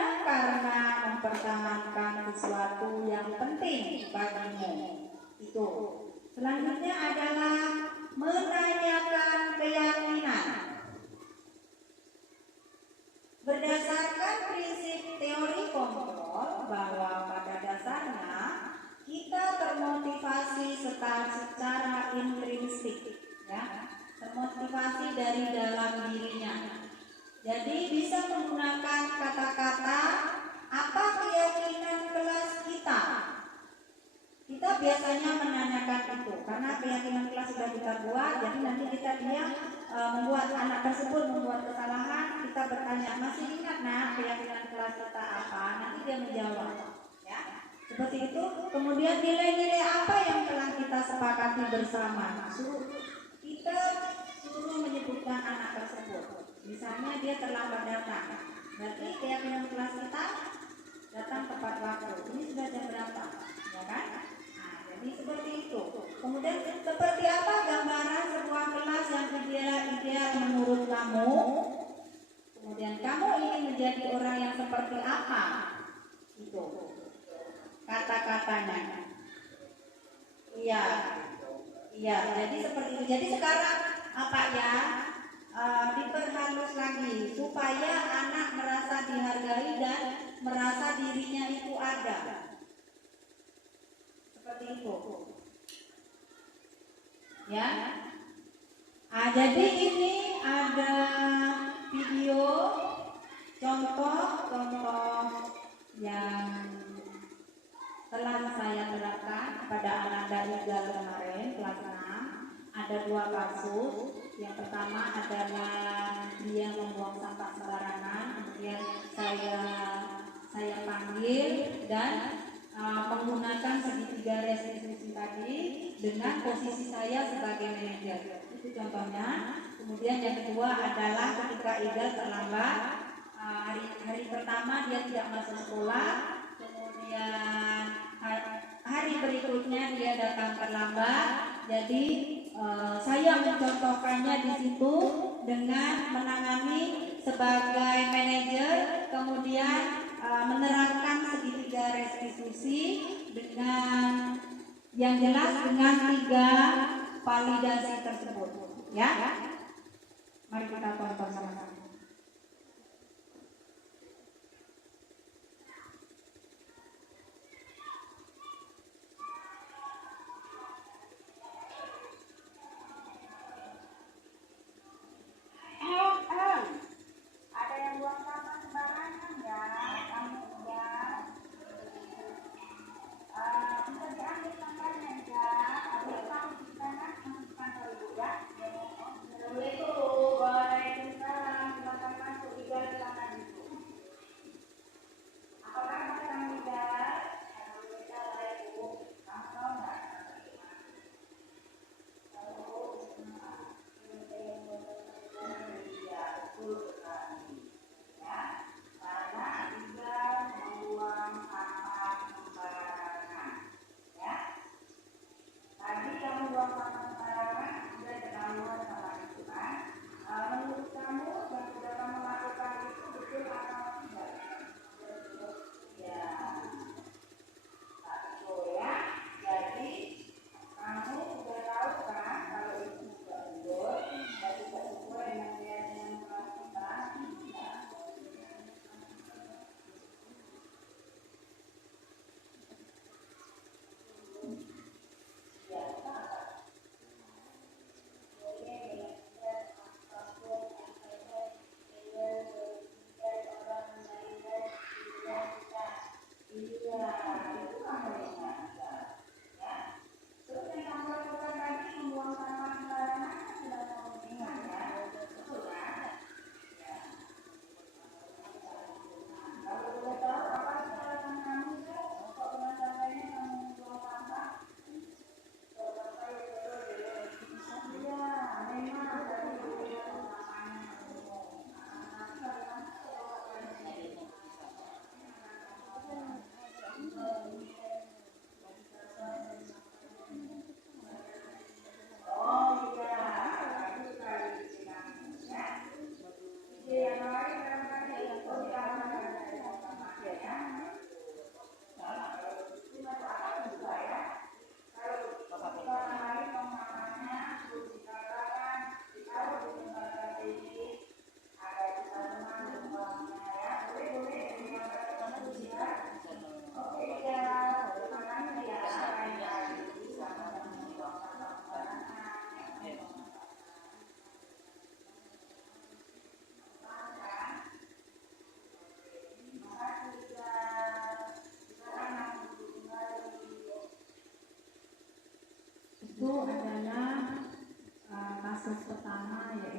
sesuatu yang penting bagimu. Itu. Selanjutnya adalah menanyakan keyakinan. Berdasarkan prinsip teori kontrol bahwa pada dasarnya kita termotivasi secara intrinsik, ya, termotivasi dari dalam dirinya. Jadi bisa menggunakan kata-kata apa keyakinan kelas kita. Kita biasanya menanyakan itu karena keyakinan kelas sudah kita buat, jadi nanti dia membuat anak tersebut membuat kesalahan, kita bertanya, masih ingat nak keyakinan kelas kita apa? Nanti dia menjawab, ya. Seperti itu. Kemudian nilai-nilai apa yang telah kita sepakati bersama? Kita suruh menyebutkan anak tersebut. Misalnya dia terlambat datang, berarti keyakinan kelas kita datang tepat waktu. Ini sudah jam berapa, ya kan? Nah, jadi seperti itu. Kemudian seperti apa gambaran sebuah kelas yang ideal menurut kamu? Kemudian kamu ingin menjadi orang yang seperti apa? Itu kata-katanya. Iya. Jadi seperti itu. Jadi sekarang apa ya? Diperhalus lagi supaya anak merasa dihargai dan merasa dirinya itu ada. Seperti itu. Ya. Jadi ini ada video contoh yang telah saya terapkan pada anak dari kemarin kelas 6. Ada 2 kasus. Yang pertama adalah dia membuang sampah sembarangan, kemudian saya panggil dan menggunakan segitiga restitusi tadi dengan posisi saya sebagai manajer. Itu contohnya. Kemudian yang kedua adalah ketika Ida terlambat, hari pertama dia tidak masuk sekolah, kemudian hari berikutnya dia datang terlambat. Jadi saya mencontohkannya di situ dengan menangani sebagai manajer, kemudian menerapkan segitiga restitusi dengan yang jelas dengan 3 validasi tersebut, ya. Mari kita tonton sama-sama. Ada yang buang sampah sembarangan ya, kamu ya. Bisa diambil sampahnya ya. Habis kamu di sana, kamu di kantor ibu ya. Assalamualaikum. Waalaikumsalam.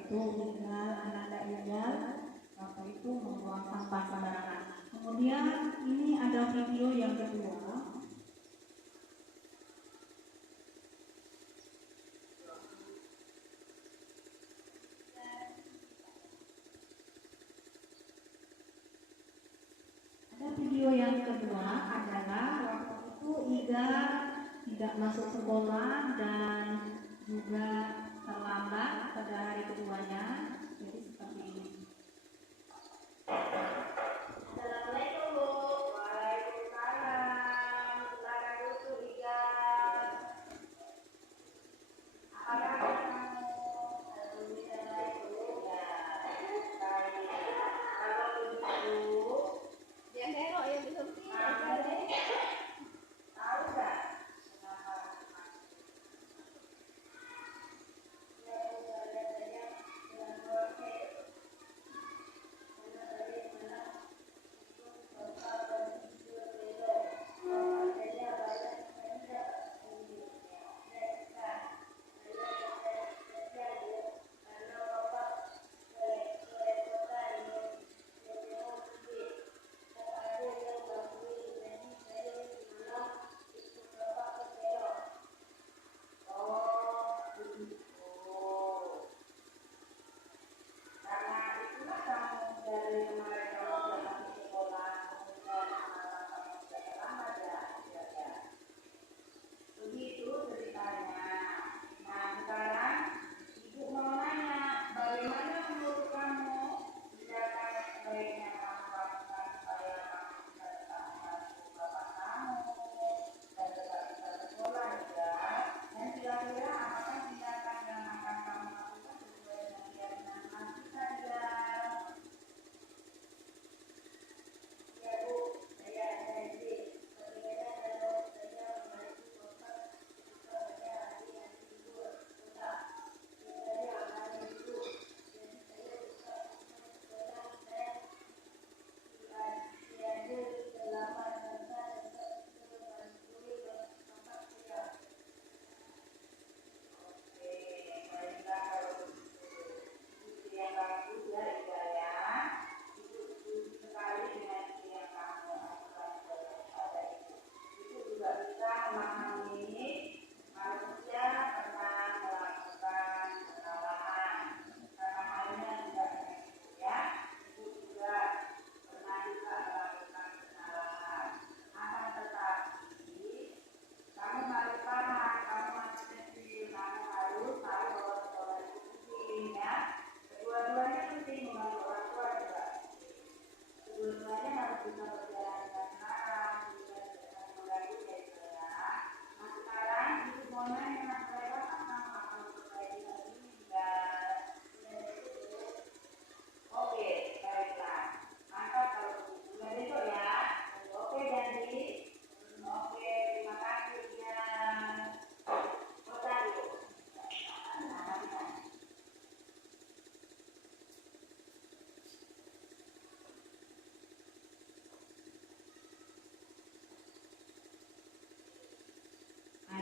yaitu Iqbal Ananda Iqbal, Bapak itu membuang sampah sembarangan. Kemudian ini ada video yang kedua. Video yang kedua adalah waktu itu Iga tidak masuk sekolah dan juga terlambat pada hari keduanya. Jadi seperti ini. Assalamualaikum Bu. Waalaikumsalam. Silakan duduk Iga. Apa kabar kamu? Alhamdulillah baik Bu. Ya, baik. Kalau begitu dia nengok ya belum sih? Tahu nggak?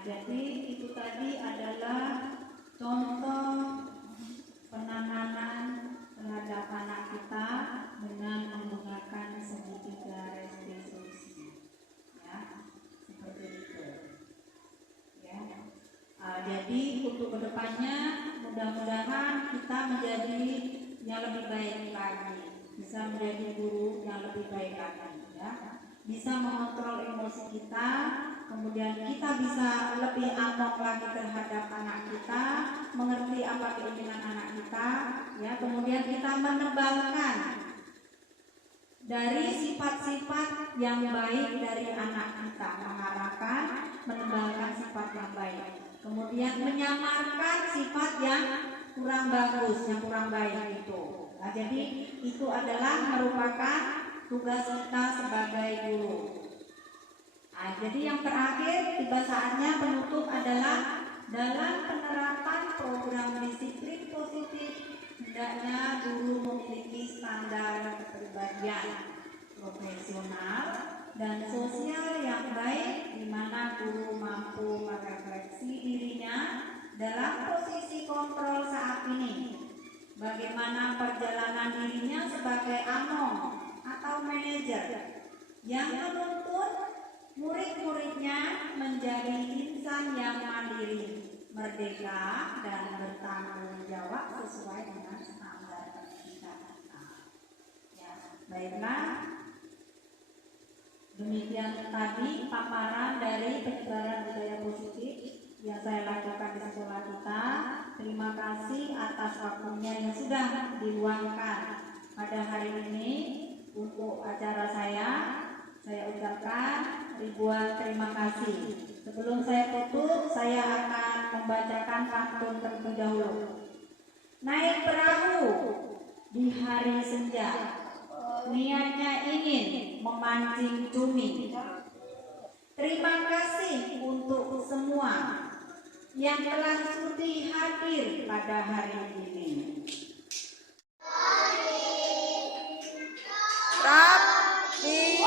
Jadi itu tadi adalah contoh penanganan terhadap anak kita dengan menggunakan segitiga restitusi, ya, seperti itu, ya. Jadi untuk kedepannya mudah-mudahan kita menjadi yang lebih baik lagi, bisa menjadi guru yang lebih baik lagi, ya, bisa mengontrol emosi kita. Kemudian kita bisa lebih amok lagi terhadap anak kita, mengerti apa keinginan anak kita, ya. Kemudian kita menebalkan dari sifat-sifat yang baik dari anak kita, mengarahkan, menebalkan sifat yang baik. Kemudian menyamarkan sifat yang kurang bagus, yang kurang baik itu. Nah, jadi itu adalah merupakan tugas kita sebagai guru. Nah, jadi yang terakhir, tiba saatnya penutup adalah dalam penerapan program disiplin positif, hendaknya guru memiliki standar kepribadian profesional dan sosial yang baik, di mana guru mampu merefleksi dirinya dalam posisi kontrol saat ini, bagaimana perjalanan dirinya sebagai anom atau manajer yang menuntut murid-muridnya menjadi insan yang mandiri, merdeka, dan bertanggung jawab sesuai dengan standar pendidikan kita. Ya, baiklah. Demikian tadi paparan dari penyebaran budaya positif yang saya lakukan di sekolah kita. Terima kasih atas waktunya yang sudah diluangkan pada hari ini untuk acara saya. Saya ucapkan ribuan terima kasih. Sebelum saya tutup, saya akan membacakan pantun terlebih dahulu. Naik perahu di hari senja, niatnya ingin memancing cumi. Terima kasih untuk semua yang telah sudi hadir pada hari ini. Rabbi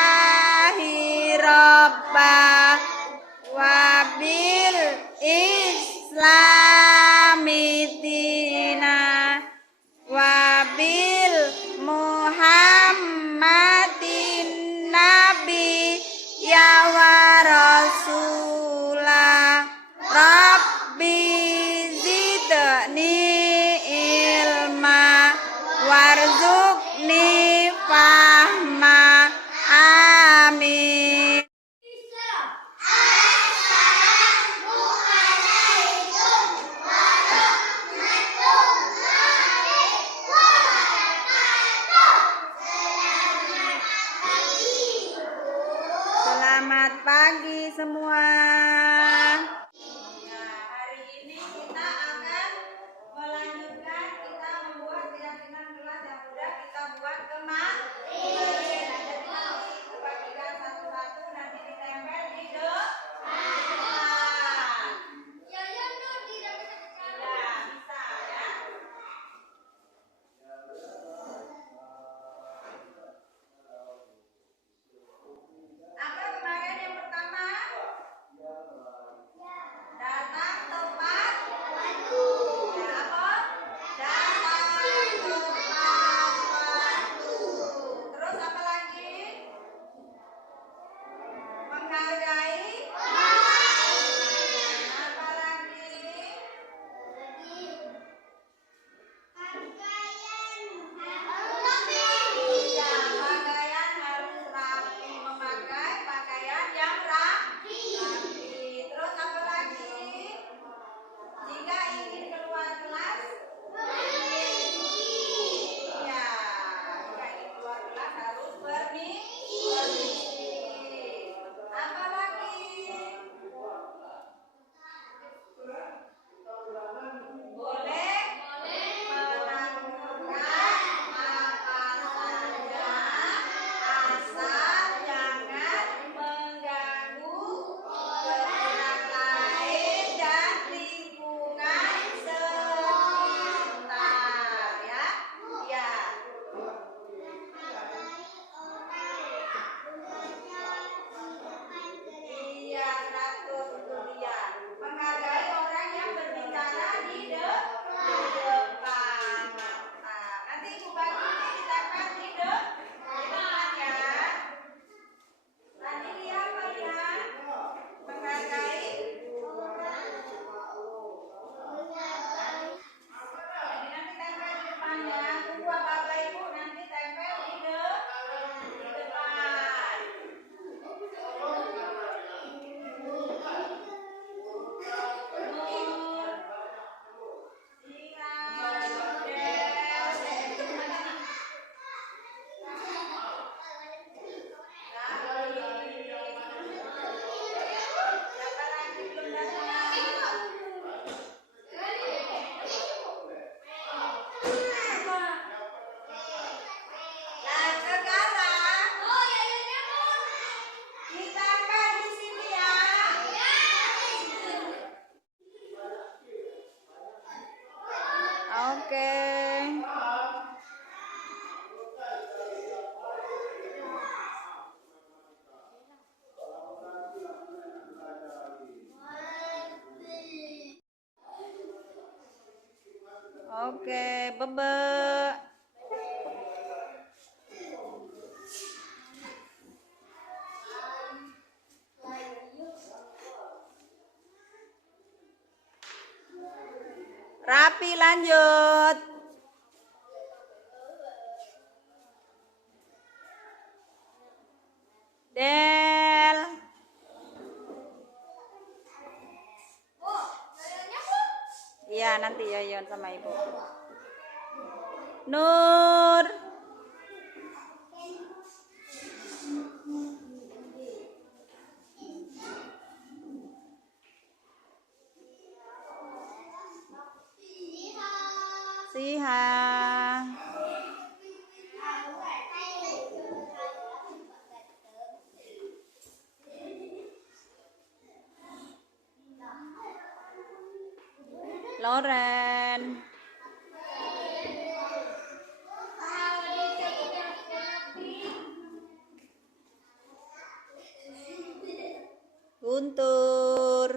yubillahi robba wabil islami dina wabil muhammadin nabi ya wa rasulah rabbi zidni ilma warzuqni fahma amin. Selamat pagi semua. Hari ini kita akan melanjutkan, kita membuat keyakinan kelas yang sudah kita buat kemarin. Jadi itu bagikan satu-satu, nanti ditempel di depan. Ya, bisa ya. Apa kemarin yang pertama? Oke, Bebe. Rapi, lanjut. Del. Iya, nanti Yoyon sama Ibu. Nur. Siha. Loren. Guntur.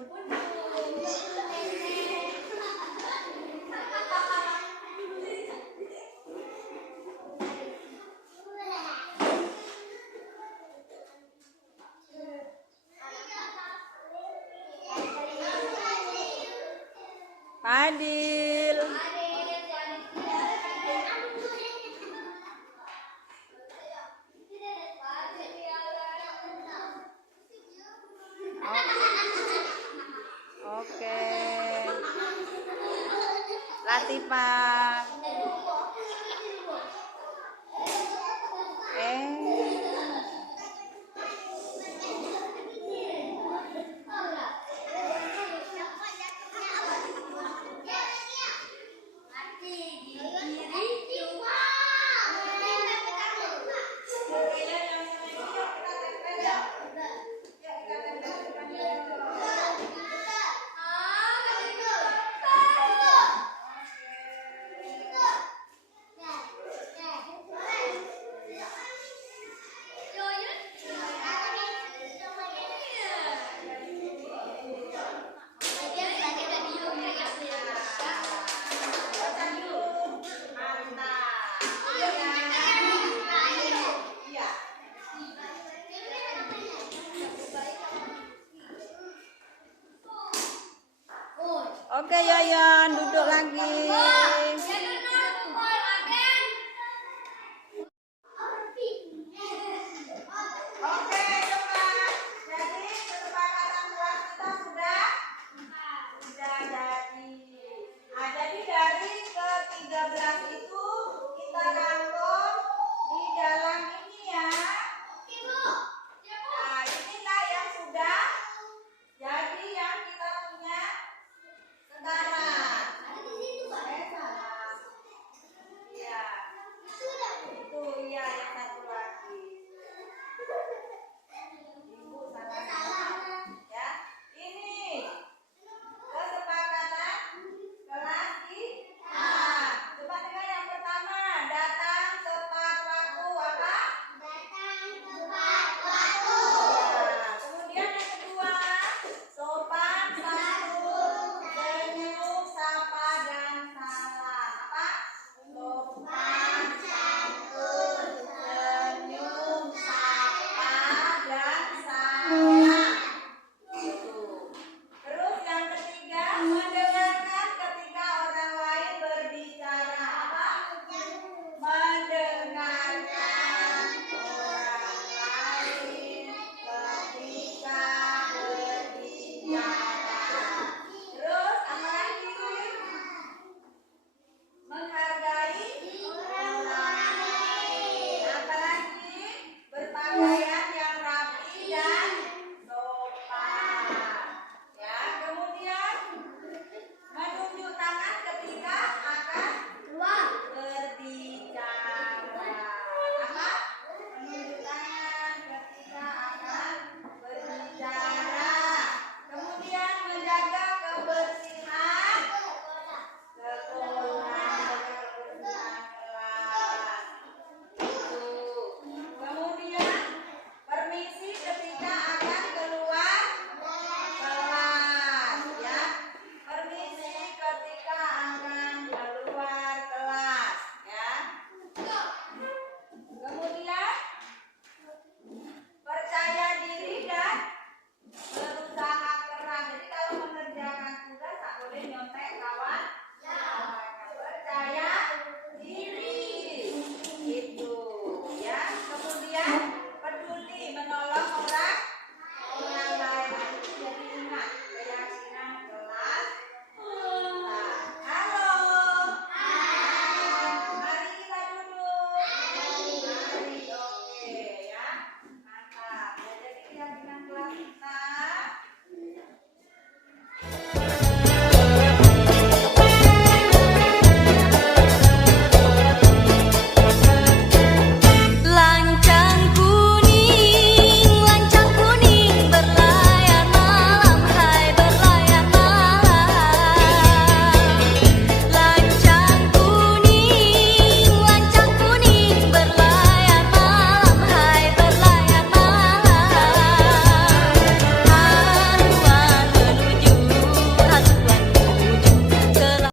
Fadil. Oke. Latifah. Oke, Yoyon, duduk lagi.